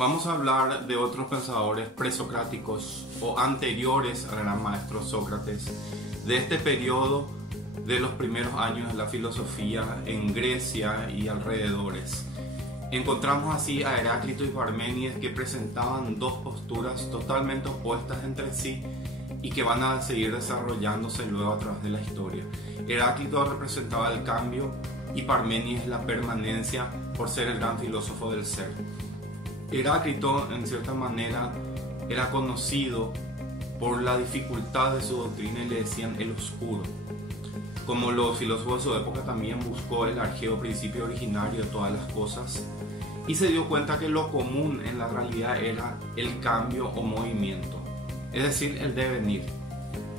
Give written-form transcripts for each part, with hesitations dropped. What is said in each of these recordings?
Vamos a hablar de otros pensadores presocráticos o anteriores al gran maestro Sócrates, de este periodo de los primeros años de la filosofía en Grecia y alrededores. Encontramos así a Heráclito y Parménides, que presentaban dos posturas totalmente opuestas entre sí y que van a seguir desarrollándose luego a través de la historia. Heráclito representaba el cambio y Parménides la permanencia por ser el gran filósofo del ser. Heráclito, en cierta manera, era conocido por la dificultad de su doctrina y le decían el oscuro. Como los filósofos de su época, también buscó el arjeo principio originario de todas las cosas y se dio cuenta que lo común en la realidad era el cambio o movimiento, es decir, el devenir.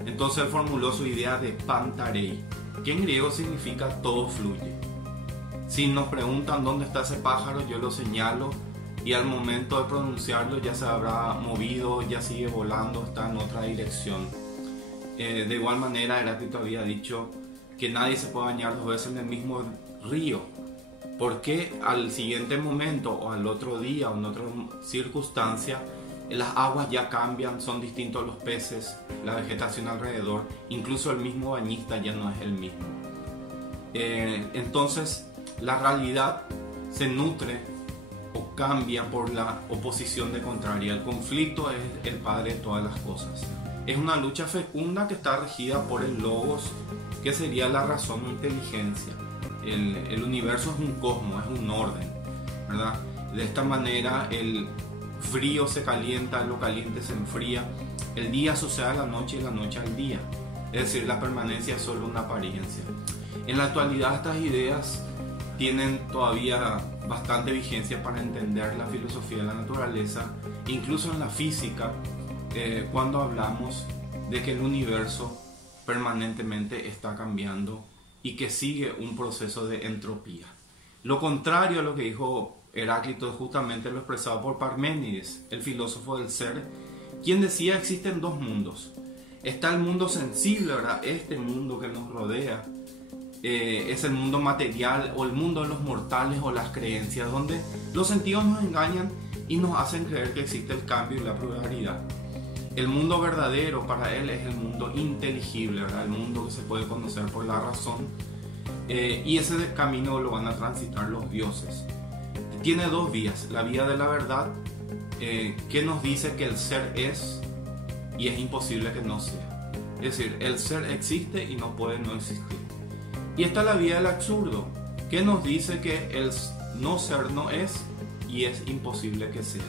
Entonces él formuló su idea de pantarei, que en griego significa todo fluye. Si nos preguntan dónde está ese pájaro, yo lo señalo y al momento de pronunciarlo ya se habrá movido, ya sigue volando, está en otra dirección. De igual manera, Heráclito había dicho que nadie se puede bañar dos veces en el mismo río, porque al siguiente momento o al otro día o en otra circunstancia las aguas ya cambian, son distintos los peces, la vegetación alrededor, incluso el mismo bañista ya no es el mismo. Entonces la realidad se nutre o cambia por la oposición de contraria. El conflicto es el padre de todas las cosas. Es una lucha fecunda que está regida por el logos, que sería la razón o inteligencia. El universo es un cosmos, es un orden, ¿verdad? De esta manera el frío se calienta, lo caliente se enfría, el día sucede a la noche y la noche al día. Es decir, la permanencia es solo una apariencia. En la actualidad estas ideas tienen todavía bastante vigencia para entender la filosofía de la naturaleza, incluso en la física, cuando hablamos de que el universo permanentemente está cambiando y que sigue un proceso de entropía. Lo contrario a lo que dijo Heráclito es justamente lo expresado por Parménides, el filósofo del ser, quien decía: existen dos mundos. Está el mundo sensible, ¿verdad? Este mundo que nos rodea, es el mundo material o el mundo de los mortales o las creencias, donde los sentidos nos engañan y nos hacen creer que existe el cambio y la pluralidad. El mundo verdadero para él es el mundo inteligible, ¿verdad? El mundo que se puede conocer por la razón, y ese camino lo van a transitar los dioses. Tiene dos vías: la vía de la verdad, que nos dice que el ser es y es imposible que no sea, es decir, el ser existe y no puede no existir. Y está la vía del absurdo, que nos dice que el no ser no es y es imposible que sea.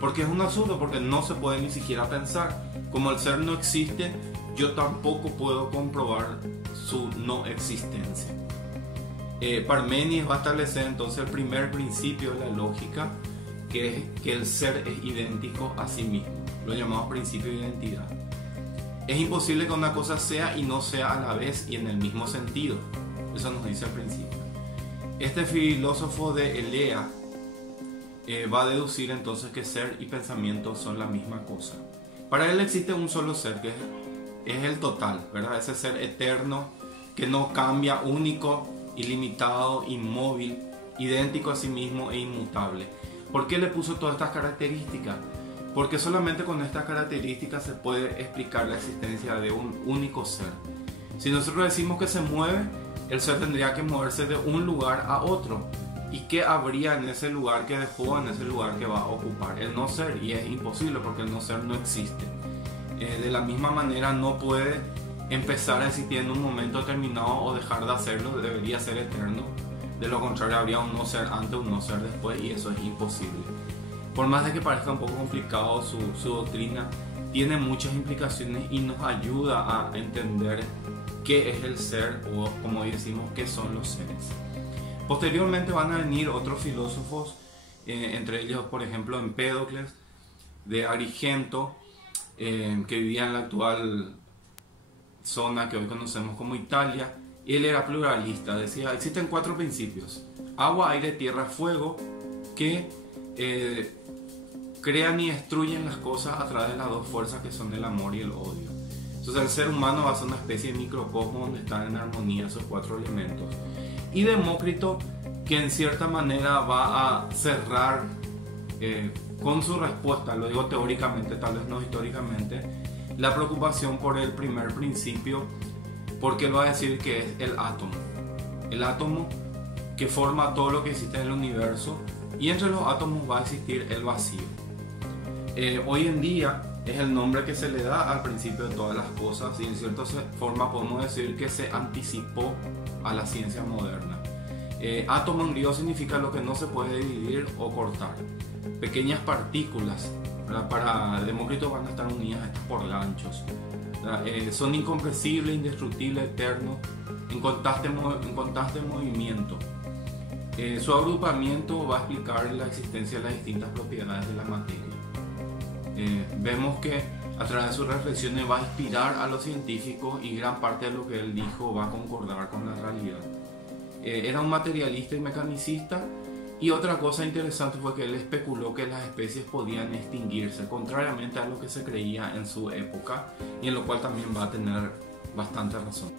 Porque es un absurdo, porque no se puede ni siquiera pensar. Como el ser no existe, yo tampoco puedo comprobar su no existencia. Parménides va a establecer entonces el primer principio de la lógica, que es que el ser es idéntico a sí mismo. Lo llamamos principio de identidad. Es imposible que una cosa sea y no sea a la vez y en el mismo sentido. Eso nos dice al principio. Este filósofo de Elea va a deducir entonces que ser y pensamiento son la misma cosa. Para él existe un solo ser, que es el total, ¿verdad? Ese ser eterno que no cambia, único, ilimitado, inmóvil, idéntico a sí mismo e inmutable. ¿Por qué le puso todas estas características? Porque solamente con estas características se puede explicar la existencia de un único ser. Si nosotros decimos que se mueve, el ser tendría que moverse de un lugar a otro. ¿Y qué habría en ese lugar que dejó, en ese lugar que va a ocupar? El no ser, y es imposible porque el no ser no existe. De la misma manera no puede empezar a existir en un momento determinado o dejar de hacerlo, debería ser eterno. De lo contrario habría un no ser antes, un no ser después, y eso es imposible. Por más de que parezca un poco complicado su doctrina, tiene muchas implicaciones y nos ayuda a entender qué es el ser, o como decimos, qué son los seres. Posteriormente van a venir otros filósofos, entre ellos por ejemplo Empédocles, de Agrigento, que vivía en la actual zona que hoy conocemos como Italia. Él era pluralista, decía: existen cuatro principios: agua, aire, tierra, fuego, que crean y destruyen las cosas a través de las dos fuerzas que son el amor y el odio. Entonces el ser humano va a ser una especie de microcosmos donde están en armonía esos cuatro elementos. Y Demócrito, que en cierta manera va a cerrar con su respuesta, lo digo teóricamente, tal vez no históricamente, la preocupación por el primer principio, porque él va a decir que es el átomo. El átomo que forma todo lo que existe en el universo, y entre los átomos va a existir el vacío. Hoy en día es el nombre que se le da al principio de todas las cosas, y en cierta forma podemos decir que se anticipó a la ciencia moderna. Átomo en griego significa lo que no se puede dividir o cortar. Pequeñas partículas, ¿verdad? Para Demócrito van a estar unidas estas por ganchos. Son incomprensibles, indestructibles, eternos, en constante movimiento. Su agrupamiento va a explicar la existencia de las distintas propiedades de la materia. Vemos que a través de sus reflexiones va a inspirar a los científicos, y gran parte de lo que él dijo va a concordar con la realidad. Era un materialista y mecanicista, y otra cosa interesante fue que él especuló que las especies podían extinguirse, contrariamente a lo que se creía en su época, y en lo cual también va a tener bastante razón.